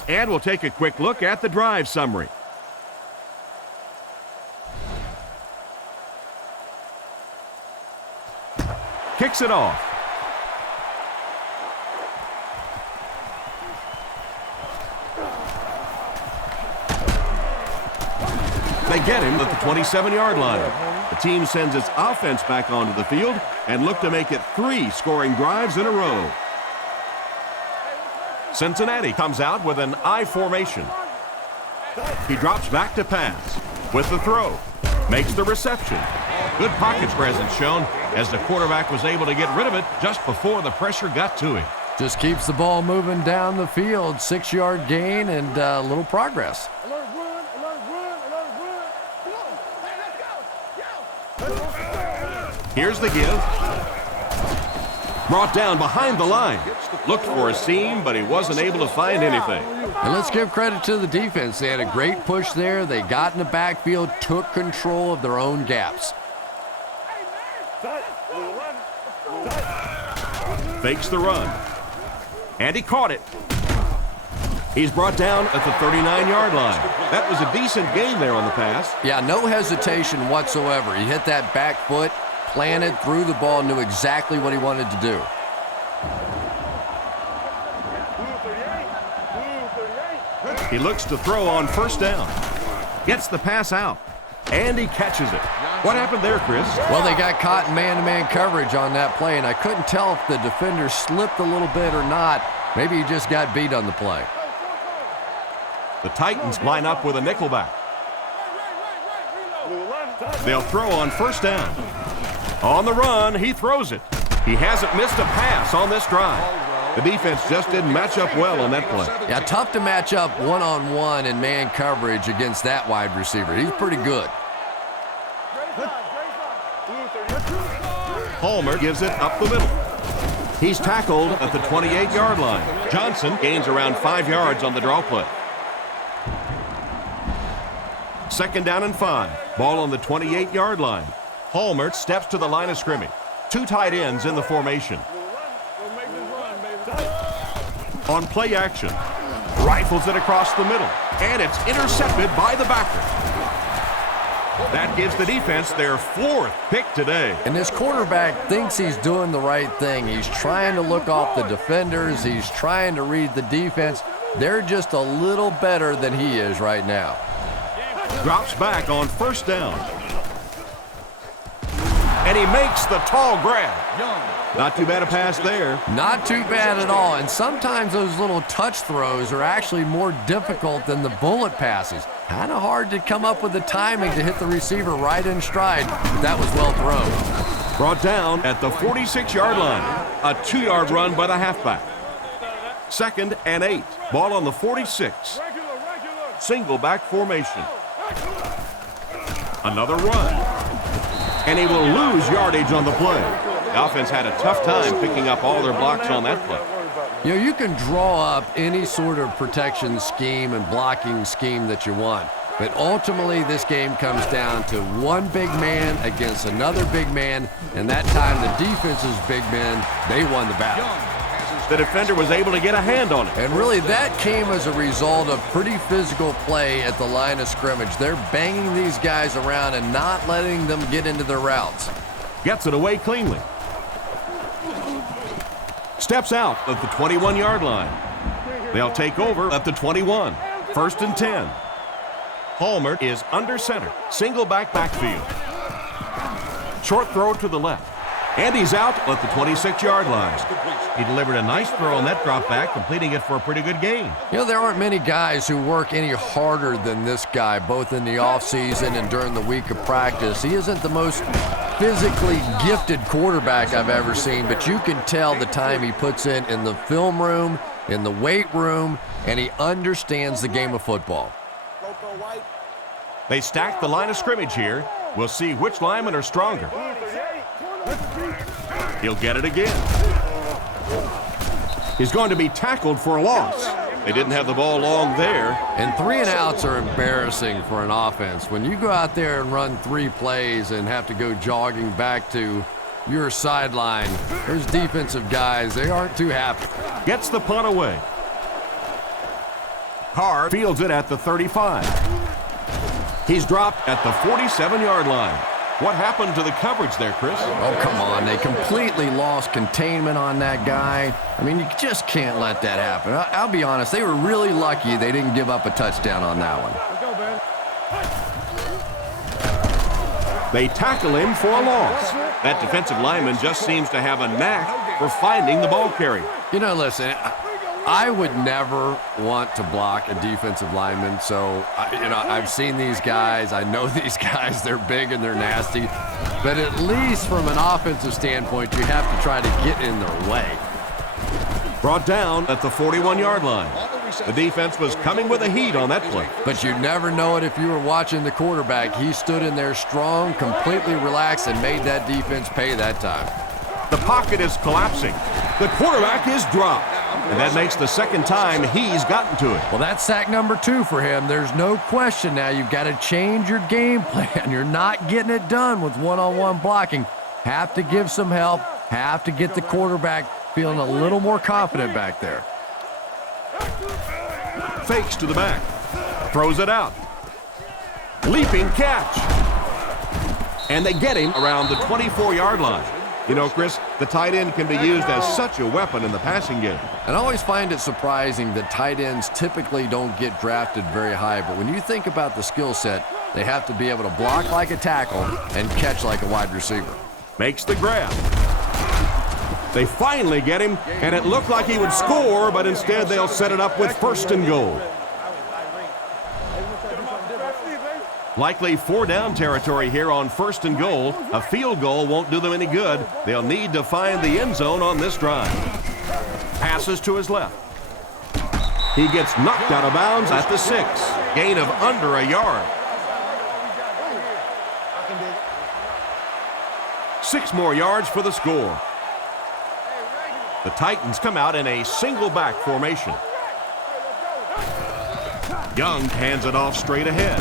And we'll take a quick look at the drive summary. Kicks it off. They get him at the 27-yard line. The team sends its offense back onto the field and look to make it 3 scoring drives in a row. Cincinnati comes out with an I formation. He drops back to pass with the throw. Makes the reception. Good pocket presence shown as the quarterback was able to get rid of it just before the pressure got to him. Just keeps the ball moving down the field. 6-yard gain and a little progress. Here's the give. Brought down behind the line. Looked for a seam, but he wasn't able to find anything. And let's give credit to the defense. They had a great push there. They got in the backfield, took control of their own gaps. Fakes the run. And he caught it. He's brought down at the 39-yard line. That was a decent gain there on the pass. Yeah, no hesitation whatsoever. He hit that back foot, planted, threw the ball, knew exactly what he wanted to do. He looks to throw on 1st down. Gets the pass out. And he catches it. What happened there, Chris? Well, they got caught in man-to-man coverage on that play, and I couldn't tell if the defender slipped a little bit or not. Maybe he just got beat on the play. The Titans line up with a nickelback. They'll throw on 1st down. On the run, he throws it. He hasn't missed a pass on this drive. The defense just didn't match up well on that play. Yeah, tough to match up one-on-one in man coverage against that wide receiver. He's pretty good. Palmer gives it up the middle. He's tackled at the 28-yard line. Johnson gains around 5 yards on the draw play. 2nd down and 5. Ball on the 28-yard line. Hallmert steps to the line of scrimmage. 2 tight ends in the formation. On play action, rifles it across the middle, and it's intercepted by the backer. That gives the defense their 4th pick today. And this quarterback thinks he's doing the right thing. He's trying to look off the defenders. He's trying to read the defense. They're just a little better than he is right now. Drops back on 1st down. And he makes the tall grab. Not too bad a pass there. Not too bad at all. And sometimes those little touch throws are actually more difficult than the bullet passes. Kind of hard to come up with the timing to hit the receiver right in stride, but that was well thrown. Brought down at the 46-yard line. A 2-yard run by the halfback. 2nd and 8. Ball on the 46. Single back formation. Another run. And he will lose yardage on the play. The offense had a tough time picking up all their blocks on that play. You know, you can draw up any sort of protection scheme and blocking scheme that you want, but ultimately this game comes down to one big man against another big man, and that time the defense's big men, they won the battle. The defender was able to get a hand on it. And really that came as a result of pretty physical play at the line of scrimmage. They're banging these guys around and not letting them get into their routes. Gets it away cleanly. Steps out at the 21-yard line. They'll take over at the 21. 1st and 10. Hallmert is under center. Single backfield. Short throw to the left. And he's out at the 26-yard line. He delivered a nice throw on that drop back, completing it for a pretty good gain. You know, there aren't many guys who work any harder than this guy, both in the offseason and during the week of practice. He isn't the most physically gifted quarterback I've ever seen, but you can tell the time he puts in the film room, in the weight room, and he understands the game of football. They stack the line of scrimmage here. We'll see which linemen are stronger. He'll get it again. He's going to be tackled for a loss. They didn't have the ball long there. And 3 and outs are embarrassing for an offense. When you go out there and run 3 plays and have to go jogging back to your sideline, there's defensive guys, they aren't too happy. Gets the punt away. Carr fields it at the 35. He's dropped at the 47-yard line. What happened to the coverage there, Chris? Oh, come on. They completely lost containment on that guy. I mean, you just can't let that happen. I'll be honest, they were really lucky they didn't give up a touchdown on that one. They tackle him for a loss. That defensive lineman just seems to have a knack for finding the ball carrier. You know, listen, I would never want to block a defensive lineman, so, I've seen these guys. I know these guys. They're big and they're nasty. But at least from an offensive standpoint, you have to try to get in their way. Brought down at the 41-yard line. The defense was coming with a heat on that play. But you never know it if you were watching the quarterback. He stood in there strong, completely relaxed, and made that defense pay that time. The pocket is collapsing. The quarterback is dropped. And that makes the 2nd time he's gotten to it. Well, that's sack number 2 for him. There's no question now. You've got to change your game plan. You're not getting it done with one-on-one blocking. Have to give some help. Have to get the quarterback feeling a little more confident back there. Fakes to the back. Throws it out. Leaping catch. And they get him around the 24-yard line. You know, Chris, the tight end can be used as such a weapon in the passing game. And I always find it surprising that tight ends typically don't get drafted very high, but when you think about the skill set, they have to be able to block like a tackle and catch like a wide receiver. Makes the grab. They finally get him, and it looked like he would score, but instead they'll set it up with 1st and goal. Likely 4-down territory here on 1st and goal. A field goal won't do them any good. They'll need to find the end zone on this drive. Passes to his left. He gets knocked out of bounds at the 6. Gain of under a yard. 6 more yards for the score. The Titans come out in a single back formation. Young hands it off straight ahead.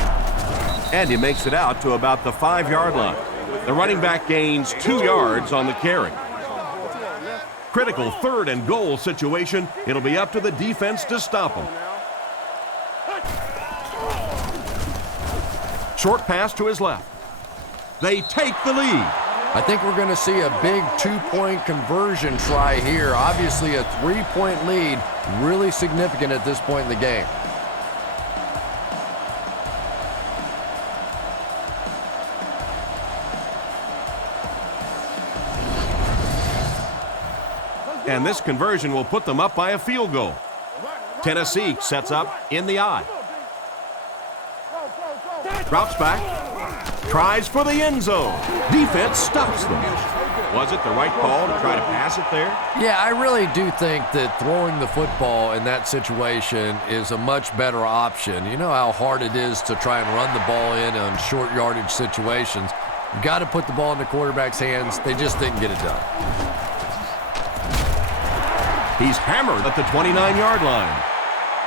And he makes it out to about the 5-yard line. The running back gains 2 yards on the carry. Critical 3rd and goal situation. It'll be up to the defense to stop him. Short pass to his left. They take the lead. I think we're going to see a big 2-point conversion try here. Obviously, a 3-point lead, really significant at this point in the game. And this conversion will put them up by a field goal. Tennessee sets up in the eye. Drops back. Tries for the end zone. Defense stops them. Was it the right call to try to pass it there? Yeah, I really do think that throwing the football in that situation is a much better option. You know how hard it is to try and run the ball in on short yardage situations. You've got to put the ball in the quarterback's hands. They just didn't get it done. He's hammered at the 29-yard line.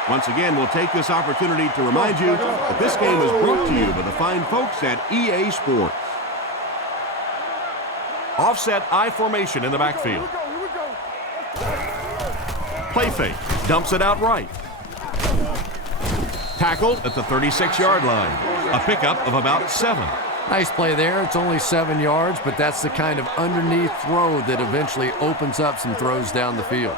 Once again, we'll take this opportunity to remind you that this game is brought to you by the fine folks at EA Sports. Offset I formation in the backfield. Play fake. Dumps it out right. Tackled at the 36-yard line. A pickup of about 7. Nice play there. It's only 7 yards, but that's the kind of underneath throw that eventually opens up some throws down the field.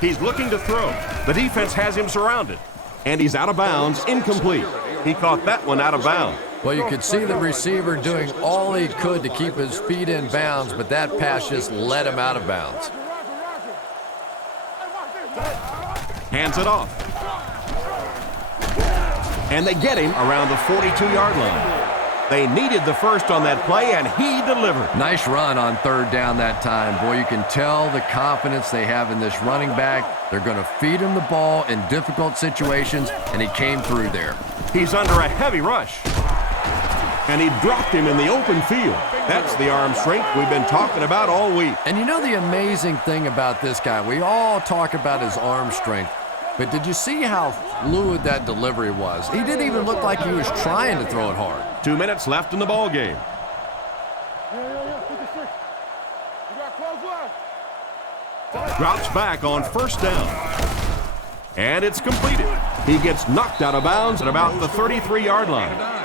He's looking to throw. The defense has him surrounded. And he's out of bounds, incomplete. He caught that one out of bounds. Well, you could see the receiver doing all he could to keep his feet in bounds, but that pass just let him out of bounds. Hands it off. And they get him around the 42-yard line. They needed the first on that play, and he delivered. Nice run on 3rd down that time. Boy, you can tell the confidence they have in this running back. They're going to feed him the ball in difficult situations, and he came through there. He's under a heavy rush. And he dropped him in the open field. That's the arm strength we've been talking about all week. And you know the amazing thing about this guy? We all talk about his arm strength. But did you see how fluid that delivery was? He didn't even look like he was trying to throw it hard. 2 minutes left in the ball game. Drops back on 1st down. And it's completed. He gets knocked out of bounds at about the 33-yard line.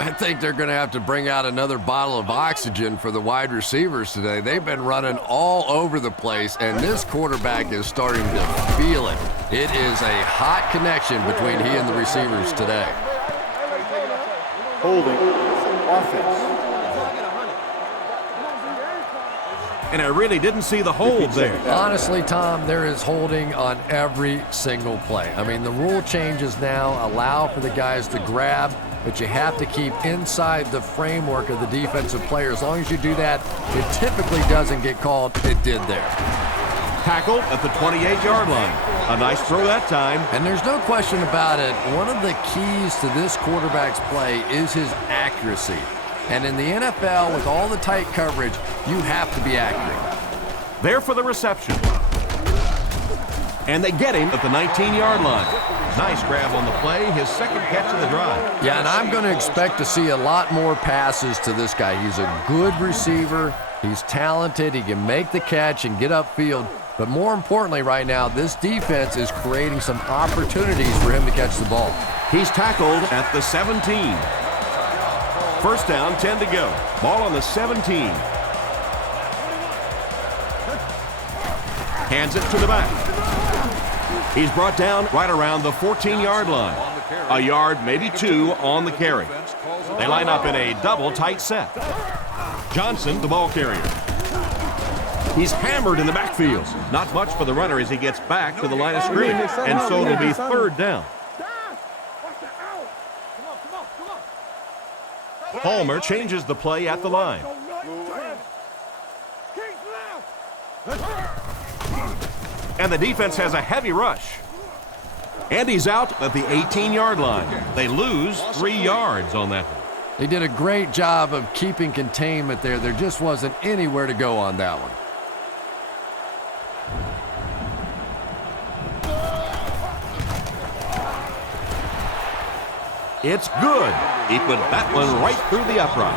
I think they're going to have to bring out another bottle of oxygen for the wide receivers today. They've been running all over the place, and this quarterback is starting to feel it. It is a hot connection between he and the receivers today. Holding. Offense. And I really didn't see the hold there. Honestly, Tom, there is holding on every single play. I mean, the rule changes now allow for the guys to grab, but you have to keep inside the framework of the defensive player. As long as you do that, it typically doesn't get called. It did there. Tackled at the 28-yard line. A nice throw that time. And there's no question about it. One of the keys to this quarterback's play is his accuracy. And in the NFL, with all the tight coverage, you have to be accurate. There for the reception. And they get him at the 19-yard line. Nice grab on the play, his 2nd catch of the drive. Yeah, and I'm going to expect to see a lot more passes to this guy. He's a good receiver. He's talented. He can make the catch and get upfield. But more importantly right now, this defense is creating some opportunities for him to catch the ball. He's tackled at the 17. 1st down, 10 to go. Ball on the 17. Hands it to the back. He's brought down right around the 14-yard line. A yard, maybe 2 on the carry. They line up in a double tight set. Johnson, the ball carrier. He's hammered in the backfield. Not much for the runner as he gets back to the line of scrimmage. And so it'll be 3rd down. Palmer changes the play at the line. And the defense has a heavy rush. And he's out at the 18-yard line. They lose 3 yards on that one. They did a great job of keeping containment there. There just wasn't anywhere to go on that one. It's good. He put that one right through the upright.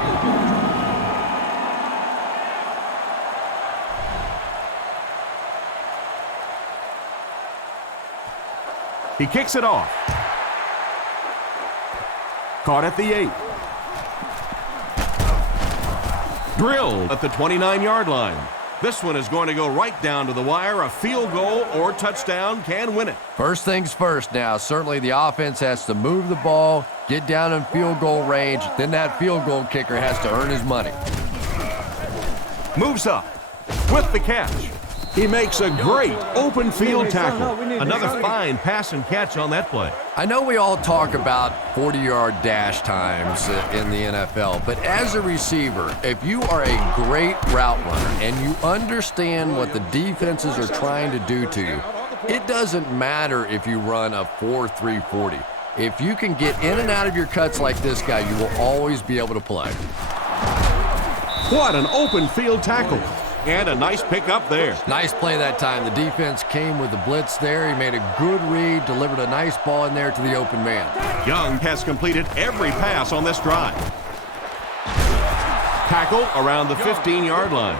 He kicks it off. Caught at the 8. Drilled at the 29-yard line. This one is going to go right down to the wire. A field goal or touchdown can win it. First things first now. Certainly the offense has to move the ball, get down in field goal range. Then that field goal kicker has to earn his money. Moves up with the catch. He makes a great open field tackle. Another fine pass and catch on that play. I know we all talk about 40-yard dash times in the NFL, but as a receiver, if you are a great route runner and you understand what the defenses are trying to do to you, it doesn't matter if you run a 4.3 40. If you can get in and out of your cuts like this guy, you will always be able to play. What an open field tackle. And a nice pick up there. Nice play that time. The defense came with the blitz there. He made a good read, delivered a nice ball in there to the open man. Young has completed every pass on this drive. Tackle around the 15-yard line.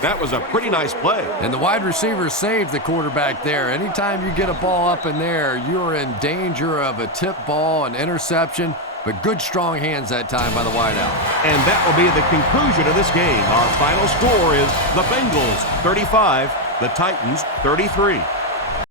That was a pretty nice play. And the wide receiver saved the quarterback there. Anytime you get a ball up in there, you're in danger of a tip ball, an interception. But good, strong hands that time by the wideout. And that will be the conclusion of this game. Our final score is the Bengals 35, the Titans 33.